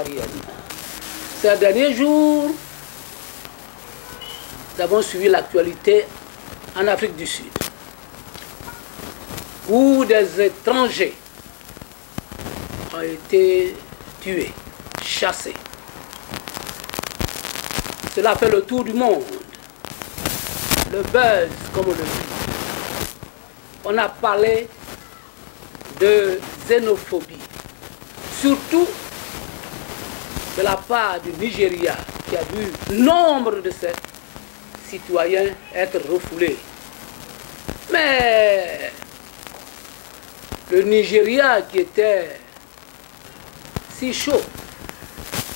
ivoirienne. Ces derniers jours, nous avons suivi l'actualité en Afrique du Sud, où des étrangers ont été tués, chassés. Cela fait le tour du monde. Le buzz, comme on le dit. On a parlé de xénophobie, surtout de la part du Nigeria, qui a vu nombre de ses citoyens être refoulés. Mais le Nigeria, qui était si chaud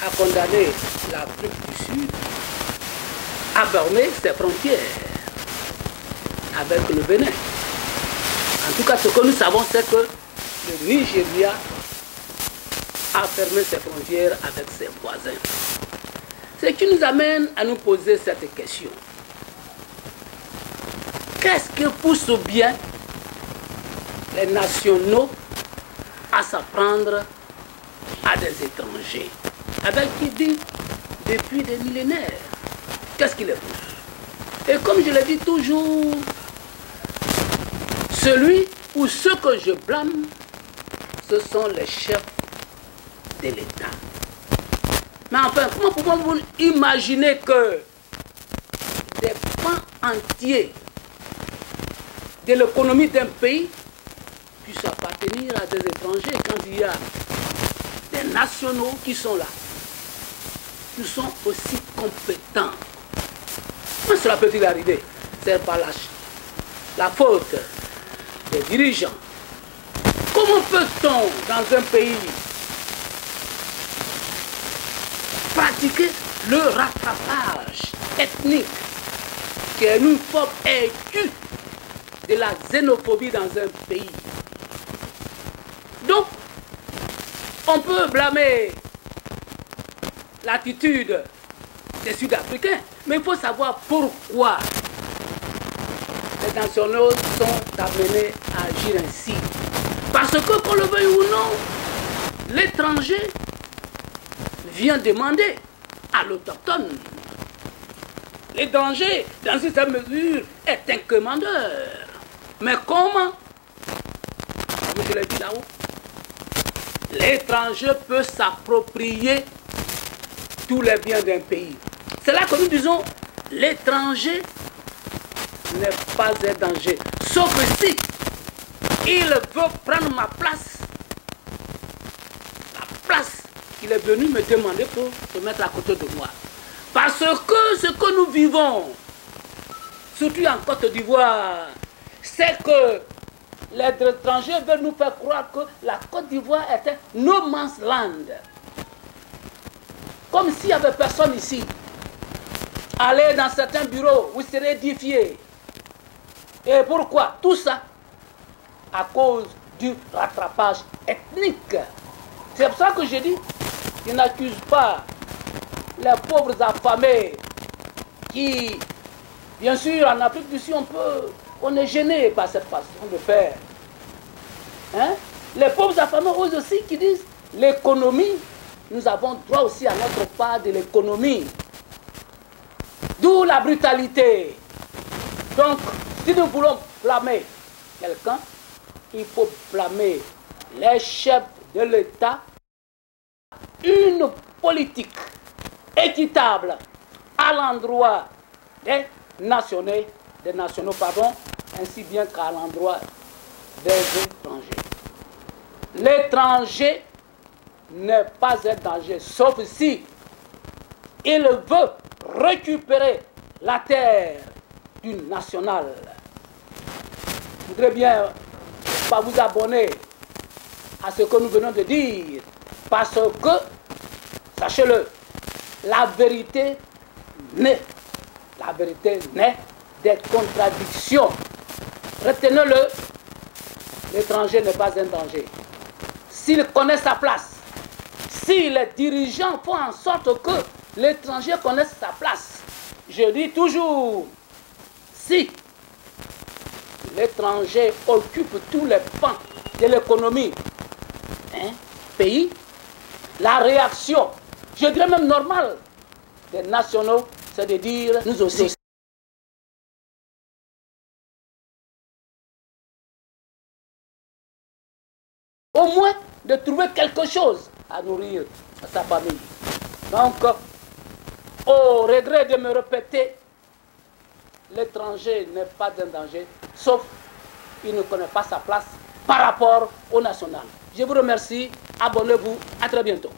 à condamner l'Afrique du Sud, a fermé ses frontières avec le Bénin. En tout cas, ce que nous savons, c'est que le Nigeria a fermé ses frontières avec ses voisins. Ce qui nous amène à nous poser cette question. Qu'est-ce qui pousse bien les nationaux à s'apprendre à des étrangers, avec qui vivent depuis des millénaires? Qu'est-ce qui les pousse? Et comme je l'ai dit toujours, celui ou ceux que je blâme, ce sont les chefs de l'État. Mais enfin, comment pouvons-nous imaginer que des pans entiers de l'économie d'un pays puissent appartenir à des étrangers quand il y a des nationaux qui sont là, qui sont aussi compétents? Comment cela peut-il arriver? C'est par la faute des dirigeants. Comment peut-on, dans un pays, pratiquer le rattrapage ethnique, qui est une forme aiguë de la xénophobie dans un pays? Donc, on peut blâmer l'attitude des Sud-Africains, mais il faut savoir pourquoi les nationaux sont amenés à agir ainsi. Parce que, qu'on le veuille ou non, l'étranger vient demander à l'autochtone. L'étranger, dans une certaine mesure, est un commandeur. Mais comment? Comme je l'ai dit là-haut, l'étranger peut s'approprier tous les biens d'un pays. C'est là que nous disons, l'étranger n'est pas un danger. Sauf si il veut prendre ma place, la place qu'il est venu me demander pour se mettre à côté de moi. Parce que ce que nous vivons, surtout en Côte d'Ivoire, c'est que les étrangers veulent nous faire croire que la Côte d'Ivoire était no man's land. Comme s'il n'y avait personne ici. Allez dans certains bureaux, vous serez édifiés. Et pourquoi? Tout ça à cause du rattrapage ethnique. C'est pour ça que je dis, je n'accuse pas les pauvres affamés qui, bien sûr, en Afrique du Sud, on est gêné par cette façon de faire. Hein? Les pauvres affamés, eux aussi, qui disent l'économie, nous avons droit aussi à notre part de l'économie. D'où la brutalité. Donc, si nous voulons blâmer quelqu'un, il faut blâmer les chefs de l'État, une politique équitable à l'endroit des nationaux, ainsi bien qu'à l'endroit des étrangers. L'étranger n'est pas un danger, sauf si il veut récupérer la terre du national. Je voudrais bien pas vous abonner à ce que nous venons de dire, parce que, sachez-le, la vérité naît des contradictions. Retenez-le, l'étranger n'est pas un danger. S'il connaît sa place, si les dirigeants font en sorte que l'étranger connaisse sa place, je dis toujours, si l'étranger occupe tous les pans de l'économie, pays, la réaction, je dirais même normale, des nationaux, c'est de dire nous aussi. Au moins de trouver quelque chose à nourrir sa famille. Donc, au regret de me répéter, l'étranger n'est pas un danger, sauf qu'il ne connaît pas sa place par rapport au national. Je vous remercie, abonnez-vous, à très bientôt.